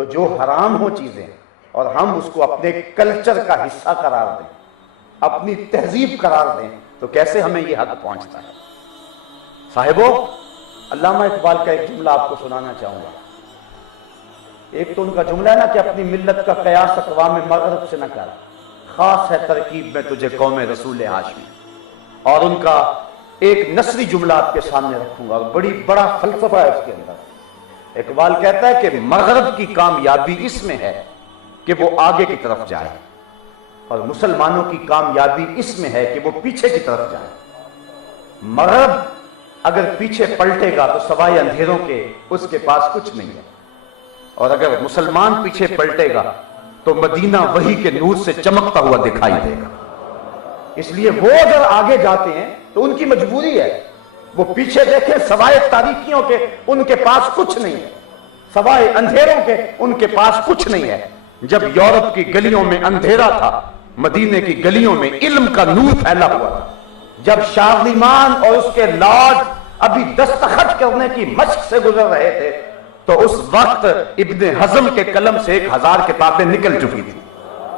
تو جو حرام ہو چیزیں اور ہم اس کو اپنے کلچر کا حصہ قرار دیں، اپنی تہذیب قرار دیں، تو کیسے ہمیں یہ حق پہنچتا ہے؟ صاحبو، علامہ اقبال کا ایک جملہ آپ کو سنانا چاہوں گا۔ ایک تو ان کا جملہ ہے نا کہ اپنی ملت کا قیاس اقوام مغرب سے نہ کر، خاص ہے ترکیب میں تجھے قوم رسول ہاشمی۔ اور ان کا ایک نثری جملہ آپ کے سامنے رکھوں گا، بڑا فلسفہ ہے اس کے اندر۔ اقبال کہتا ہے کہ مغرب کی کامیابی اس میں ہے کہ وہ آگے کی طرف جائے، اور مسلمانوں کی کامیابی اس میں ہے کہ وہ پیچھے کی طرف جائے۔ مغرب اگر پیچھے پلٹے گا تو سوائے اندھیروں کے اس کے پاس کچھ نہیں ہے، اور اگر مسلمان پیچھے پلٹے گا تو مدینہ وحی کے نور سے چمکتا ہوا دکھائی دے گا۔ اس لیے وہ اگر آگے جاتے ہیں تو ان کی مجبوری ہے، وہ پیچھے دیکھیں سوائے تاریکیوں کے ان کے پاس کچھ نہیں ہے، سوائے اندھیروں کے ان کے پاس کچھ نہیں ہے۔ جب یورپ کی گلیوں میں اندھیرا تھا، مدینے کی گلیوں میں علم کا نور پھیلا ہوا تھا۔ جب شارلیمان اور اس کے لارڈ ابھی دستخط کرنے کی مشق سے گزر رہے تھے تو اس وقت ابن حزم کے قلم سے 1000 کتابیں نکل چکی تھی۔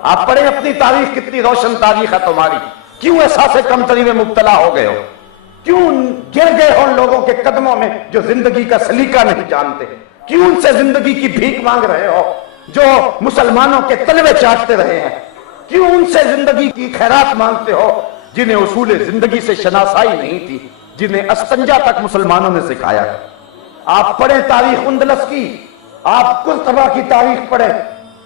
آپ پڑھیں اپنی تاریخ، کتنی روشن تاریخ ہے تمہاری، کیوں احساس کمتری میں مبتلا ہو گئے ہو؟ کیوں گر گئے ہو ان لوگوں کے قدموں میں جو زندگی کا سلیقہ نہیں جانتے؟ کیوں ان سے زندگی کی بھیک مانگ رہے ہو جو مسلمانوں کے تلوے چاٹتے رہے ہیں؟ کیوں ان سے زندگی کی خیرات مانگتے ہو جنہیں اصول زندگی سے شناسائی نہیں تھی، جنہیں استنجا تک مسلمانوں نے سکھایا؟ آپ پڑھیں تاریخ اندلس کی، آپ قرطبہ کی تاریخ پڑھیں،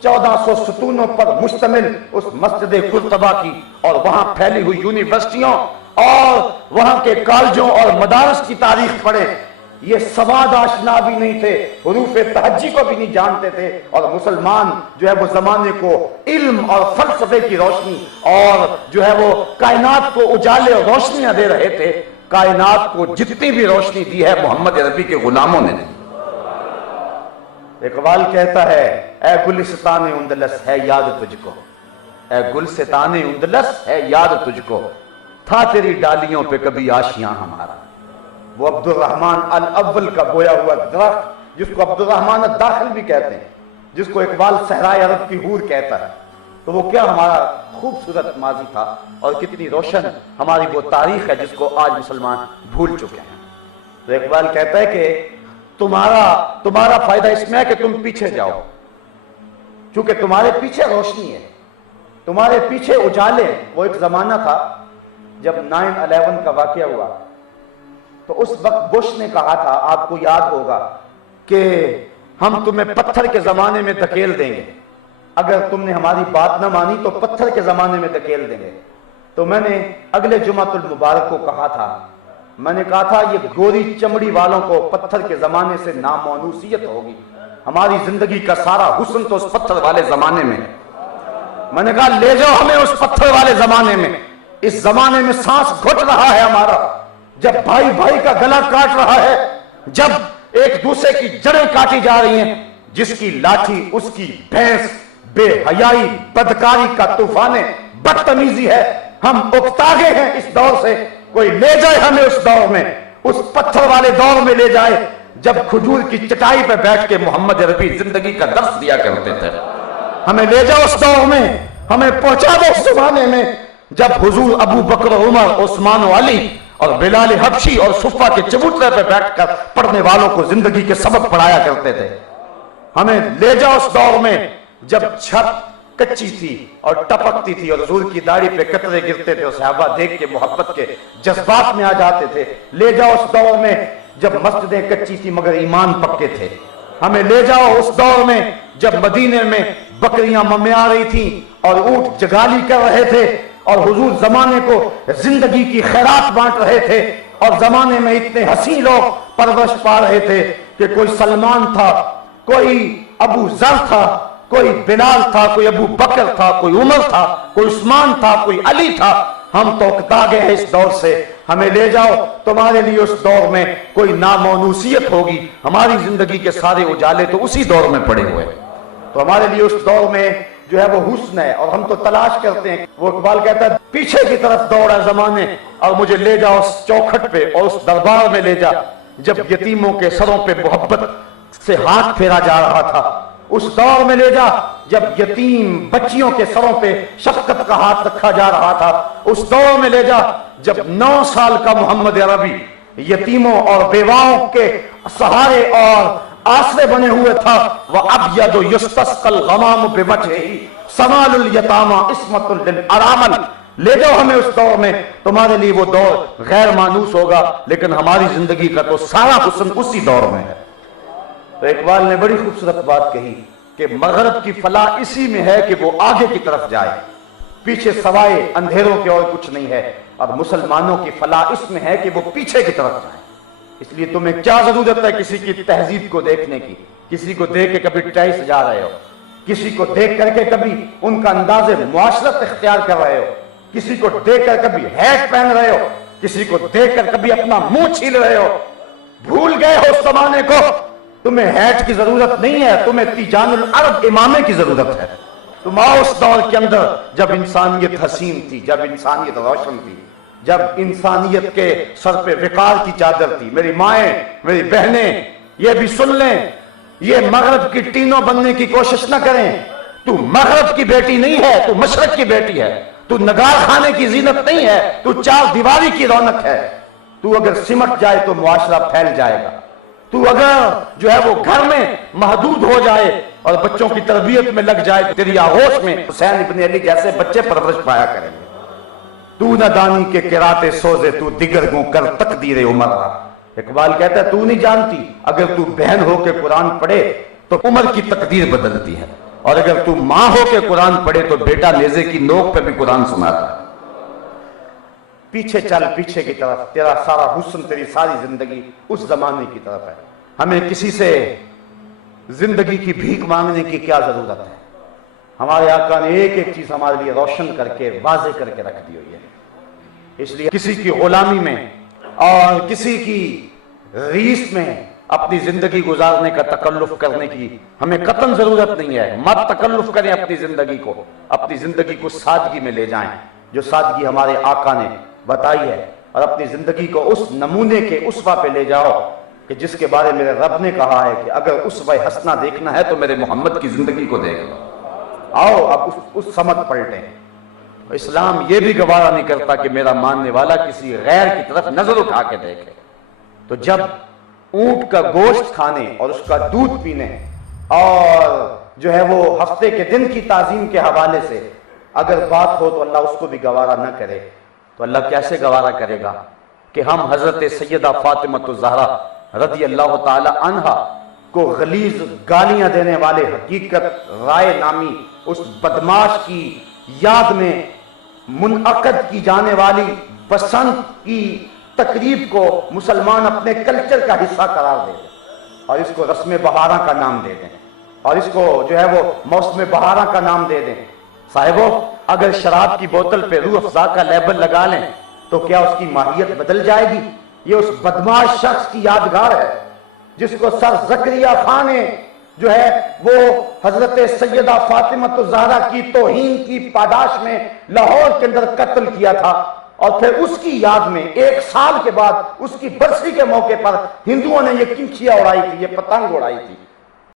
1400 ستونوں پر مشتمل اس مسجد قرطبہ کی، اور وہاں پھیلی ہوئی یونیورسٹیوں اور وہاں کے کالجوں اور مدارس کی تاریخ پڑھیں۔ یہ سواد آشنا بھی نہیں تھے، حروف تہجی کو بھی نہیں جانتے تھے، اور مسلمان جو ہے وہ زمانے کو علم اور فلسفے کی روشنی اور جو ہے وہ کائنات کو اجالے اور روشنیاں دے رہے تھے۔ کائنات کو جتنی بھی روشنی دی ہے محمد عربی کے غلاموں نے دی۔ اقبال کہتا ہے اے گلستان اندلس ہے یاد تجھ کو، اے گلستان اندلس ہے یاد تجھ کو، تھا تیری ڈالیوں پہ کبھی آشیاں ہمارا۔ وہ عبد الرحمن الاول کا بویا ہوا درخت جس کو عبد الرحمن الداخل بھی کہتے ہیں، جس کو اقبال صحرائے عرب کی حور کہتا ہے، تو وہ کیا ہمارا خوبصورت ماضی تھا، اور کتنی روشن ہماری وہ تاریخ ہے جس کو آج مسلمان بھول چکے ہیں۔ تو اقبال کہتا ہے کہ تمہارا فائدہ اس میں ہے کہ تم پیچھے جاؤ، چونکہ تمہارے پیچھے روشنی ہے، تمہارے پیچھے اجالے ہیں۔ وہ ایک زمانہ تھا جب 9/11 کا واقعہ ہوا تو اس وقت بش نے کہا تھا، آپ کو یاد ہوگا، کہ ہم تمہیں پتھر کے زمانے میں دھکیل دیں گے، اگر تم نے ہماری بات نہ مانی تو پتھر کے زمانے میں دھکیل دیں گے۔ تو میں نے اگلے جمعۃ المبارک کو کہا تھا، میں نے کہا تھا یہ گوری چمڑی والوں کو پتھر کے زمانے سے نامونوسیت ہوگی، ہماری زندگی کا سارا حسن تو اس پتھر والے زمانے میں ہے۔ میں نے کہا لے جاؤ ہمیں اس پتھر والے زمانے میں، اس زمانے میں سانس گھٹ رہا ہے ہمارا، جب بھائی بھائی کا گلا کاٹ رہا ہے، جب ایک دوسرے کی جڑیں کاٹی جا رہی ہیں، جس کی لاٹھی اس کی بھینس، بے حیائی بدکاری کا طوفان بدتمیزی ہے۔ ہم اکتا گئے ہیں اس دور سے، کوئی لے جائے ہمیں اس دور میں، اس پتھر والے دور میں لے جائے جب کھجور کی چٹائی پہ بیٹھ کے محمد عربی زندگی کا درس دیا کرتے تھے۔ ہمیں لے جاؤ اس دور میں، ہمیں پہنچا دو اس زمانے میں جب حضور ابو بکر، عمر، عثمان و علی اور بلال حبشی اور صفہ کے چبوترے پہ بیٹھ کر پڑھنے والوں کو زندگی کے سبق پڑھایا کرتے تھے۔ ہمیں لے جاؤ اس دور میں جب چھت کچی تھی اور ٹپکتی تھی اور حضور کی داڑھی پہ قطرے گرتے تھے اور صحابہ دیکھ کے محبت کے جذبات میں آ جاتے تھے۔ لے جاؤ اس دور میں جب مسجدیں کچی تھی مگر ایمان پکے تھے۔ ہمیں لے جاؤ اس دور میں جب مدینے میں بکریاں ممیا رہی تھیں اور اونٹ جگالی کر رہے تھے، اور حضور زمانے کو زندگی کی خیرات بانٹ رہے تھے، اور زمانے میں اتنے حسین لوگ پرورش پا رہے تھے کہ کوئی سلمان تھا، کوئی ابو ذر تھا، کوئی بلال تھا، کوئی ابو بکر تھا، کوئی عمر تھا، کوئی عثمان تھا، کوئی علی تھا۔ ہم تو اکتا گئے ہیں اس دور سے، ہمیں لے جاؤ، تمہارے لیے اس دور میں کوئی نامونوسیت ہوگی۔ ہماری زندگی کے سارے اجالے تو اسی دور میں پڑے ہوئے، تو ہمارے لیے اس دور میں جو ہے وہ حسن ہے، اور ہم تو تلاش کرتے ہیں۔ وہ اقبال کہتا ہے پیچھے کی طرف دوڑا زمانے، اور مجھے لے جا اس چوکھٹ پہ اور اس دربار میں لے جا جب یتیموں کے سروں پہ محبت سے ہاتھ پھیرا جا رہا تھا، اس دور میں لے جا جب یتیم بچیوں کے سروں پہ شفقت کا ہاتھ رکھا جا رہا تھا، اس دور میں لے جا جب 9 سال کا محمد عربی یتیموں اور بیواؤں کے سہارے اور آسرے بنے ہوئے تھا۔ وَأَبْيَضُ يُسْتَسْقَى الْغَمَامُ بِوَجْهِهِ سَمَالُ الْيَتَامَى عِصْمَةٌ لِلْأَرَامِلِ۔ لے جاؤ ہمیں اس دور میں، تمہارے لیے وہ دور غیر مانوس ہوگا، لیکن ہماری زندگی کا تو سارا حسن اسی دور میں ہے۔ تو اقبال نے بڑی خوبصورت بات کہی کہ مغرب کی فلاح اسی میں ہے کہ وہ آگے کی طرف جائے، پیچھے سوائے اندھیروں کے اور کچھ نہیں ہے، اور مسلمانوں کی فلاح اس میں ہے کہ وہ پیچھے کی طرف جائیں۔ اس لیے تمہیں کیا ضرورت ہے کسی کی تہذیب کو دیکھنے کی؟ کسی کو دیکھ کے کبھی ٹائی سجا رہے ہو، کسی کو دیکھ کر کے کبھی ان کا انداز معاشرت اختیار کر رہے ہو، کسی کو دیکھ کر کبھی ہیٹ پہن رہے ہو، کسی کو دیکھ کر کبھی اپنا منہ چھیل رہے ہو۔ بھول گئے ہو اس زمانے کو؟ تمہیں ہیٹ کی ضرورت نہیں ہے، تمہیں تیجان العرب امامے کی ضرورت ہے۔ تم آؤ اس دور کے اندر جب انسانیت حسین تھی، جب انسانیت روشن تھی، جب انسانیت کے سر پہ وقار کی چادر تھی۔ میری مائیں، میری بہنیں، یہ بھی سن لیں، یہ مغرب کی ٹینوں بننے کی کوشش نہ کریں۔ تو مغرب کی بیٹی نہیں ہے، تو مشرق کی بیٹی ہے۔ تو نگار خانے کی زینت نہیں ہے، تو چار دیواری کی رونق ہے۔ تو اگر سمٹ جائے تو معاشرہ پھیل جائے گا۔ تو اگر جو ہے وہ گھر میں محدود ہو جائے اور بچوں کی تربیت میں لگ جائے تو تیری آغوش میں حسین ابن علی جیسے بچے پرورش پایا کریں گے۔ تو نہ دانی کے کراتے سوزے تو دیگر گوں کر تقدیر عمر را۔ اقبال کہتا ہے تو نہیں جانتی، اگر تو بہن ہو کے قرآن پڑھے تو عمر کی تقدیر بدلتی ہے، اور اگر تو ماں ہو کے قرآن پڑھے تو بیٹا نیزے کی نوک پہ بھی قرآن سناتا ہے۔ پیچھے چل، پیچھے کی طرف، تیرا سارا حسن، تیری ساری زندگی اس زمانے کی طرف ہے۔ ہمیں کسی سے زندگی کی بھیک مانگنے کی کیا ضرورت ہے؟ ہمارے آقا نے ایک ایک چیز ہمارے لیے روشن کر کے واضح کر کے رکھ دی ہوئی ہے۔ اس لیے کسی کی غلامی میں اور کسی کی ریس میں اپنی زندگی گزارنے کا تکلف کرنے کی ہمیں قطعاً ضرورت نہیں ہے۔ مت تکلف کریں اپنی زندگی کو، اپنی زندگی کو سادگی میں لے جائیں جو سادگی ہمارے آقا نے بتائی ہے، اور اپنی زندگی کو اس نمونے کے اسوہ پہ لے جاؤ کہ جس کے بارے میرے رب نے کہا ہے کہ اگر اسوہ حسنہ دیکھنا ہے تو میرے محمد کی زندگی کو دیکھ لو۔ آؤ اب اس سمت پلٹیں۔ اسلام یہ بھی گوارا نہیں کرتا کہ میرا ماننے والا کسی غیر کی طرف نظر اٹھا کے دیکھے۔ تو جب اونٹ کا گوشت کھانے اور اس کا دودھ پینے اور جو ہے وہ ہفتے کے دن کی تعظیم کے حوالے سے اگر بات ہو تو اللہ اس کو بھی گوارا نہ کرے، تو اللہ کیسے گوارا کرے گا کہ ہم حضرت سیدہ فاطمہ الزہرا رضی اللہ تعالی عنہا کو غلیظ گالیاں دینے والے حقیقت رائے نامی اس بدماش کی یاد میں منعقد کی جانے والی بسنت کی تقریب کو مسلمان اپنے کلچر کا حصہ قرار دے دیں اور اس کو رسم بہاراں کا نام دے دیں اور اس کو جو ہے وہ موسم بہاراں کا نام دے دیں۔ صاحبو، اگر شراب کی بوتل پہ روح افزا کا لیبل لگا لیں تو کیا اس کی ماہیت بدل جائے گی؟ یہ اس بدماش شخص کی یادگار ہے جس کو سر زکریا خان نے جو ہے وہ حضرت سیدہ فاطمہ الزہرا کی توہین کی پاداش میں لاہور کے اندر قتل کیا تھا، اور پھر اس کی یاد میں 1 سال کے بعد اس کی برسی کے موقع پر ہندوؤں نے یہ کنکھیاں اڑائی تھی، یہ پتنگ اڑائی تھی۔